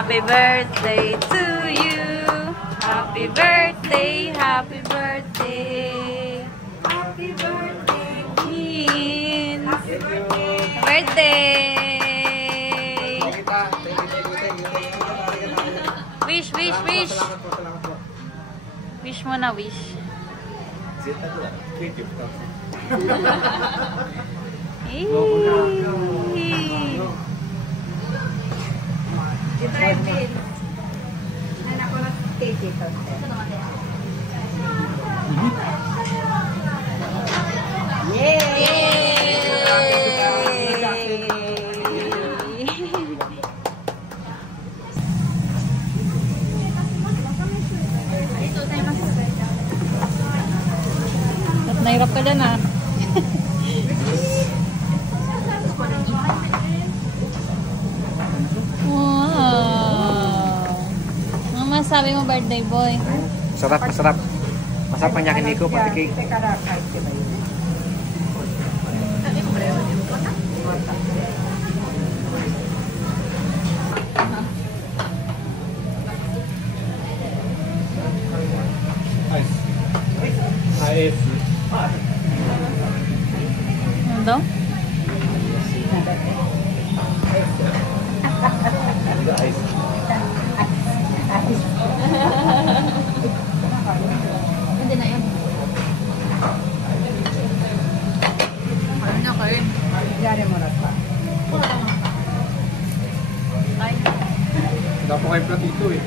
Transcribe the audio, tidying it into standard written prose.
Happy birthday to you. Happy birthday, happy birthday. Happy birthday, Queen. Happy birthday. Wish, wish, wish. Wish mo na, wish. Nahirap ka dyan ah. Wow. Ano masabi mo, birthday boy? Masarap, masarap. Masarap ang yakin ko, pati cake. Ice. Ano daw? Hindi na yan. Ano na kayo? Yari mo na pa. Ay. Dapat kayo platito eh.